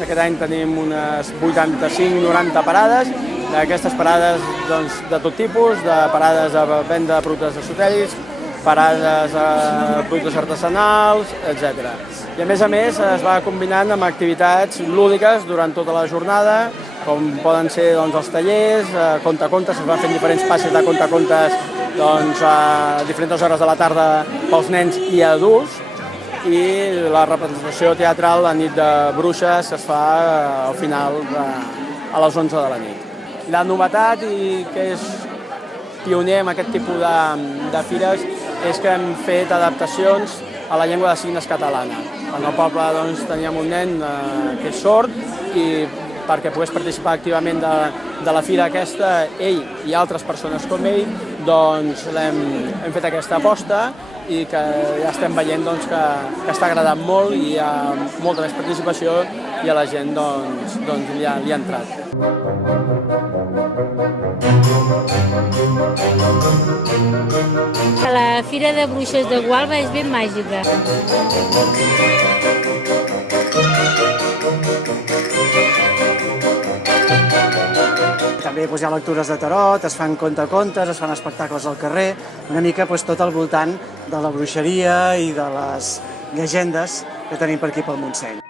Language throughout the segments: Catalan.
Aquest any tenim unes 85-90 parades, d'aquestes parades de tot tipus, de parades a venda de productes esotèrics, parades a productes artesanals, etc. I a més es va combinant amb activitats lúdiques durant tota la jornada, com poden ser els tallers, contacontes, es van fent diferents passes de contacontes a diferents hores de la tarda pels nens i adults, i la representació teatral la nit de bruixes es fa al final a les 11 de la nit. La novetat, i que és pioner en aquest tipus de fires, és que hem fet adaptacions a la llengua de signes catalana. En el poble teníem un nen que és sord i perquè pogués participar activament de la fira aquesta, ell i altres persones com ell, hem fet aquesta aposta i que ja estem veient que està agradant molt i hi ha molta més participació i a la gent li ha entrat. La Fira de Bruixes de Gualba és ben màgica. També hi ha lectures de tarot, es fan contacontes, es fan espectacles al carrer, una mica tot al voltant de la bruixeria i de les llegendes que tenim per aquí pel Montseny.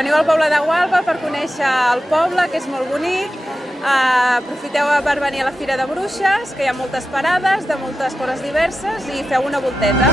Veniu al poble de Gualba per conèixer el poble, que és molt bonic. Aprofiteu per venir a la Fira de Bruixes, que hi ha moltes parades de moltes coses diverses, i feu una volteta.